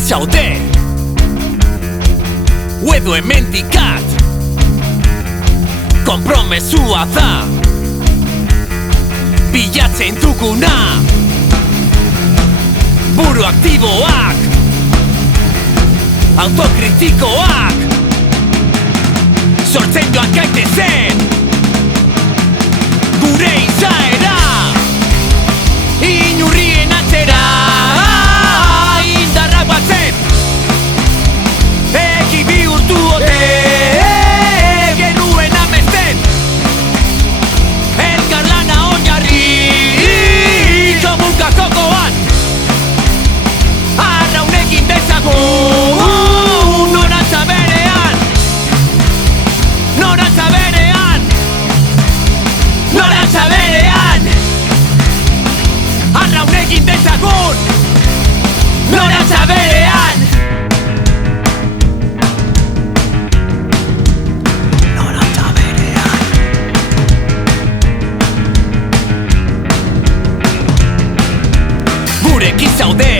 zaude edo hemendikat konpromesua da bilatzen duguna buru aktiboak autokritikoak sortzen joan gaitezen gure izaera inurrien atzera indarrak batzen eki bihurtu ote genuen amesten elkarlana oinarri komunka kokoan arraunekin dezagun norantza berean norantza berean norantza berean arraunekin dezagun norantza berean norantza berean gurekin zaude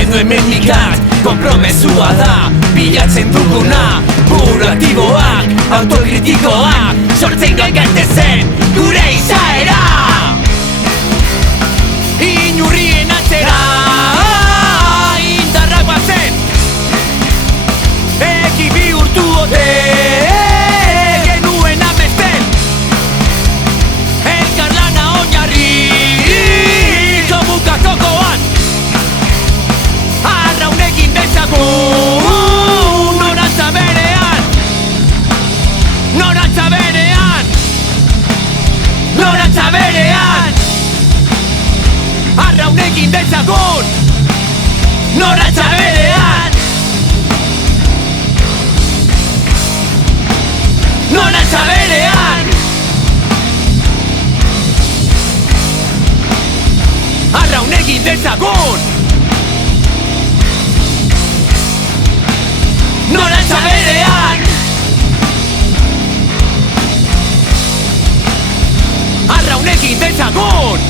edo hemendikat konpromesua da bilatzen duguna buru aktiboak autokritikoak sortzen gaitezen gure izaera inurrien atzera indarrak batzen eki bihurtu ote genuen amesten elkarlana oinarri komunka kokoan arraunekin dezagun norantza berean norantza berean norantza berean arraunekin dezagun norantza berean norantza berean arraunekin dezagun norantza berean arraunekin dezagun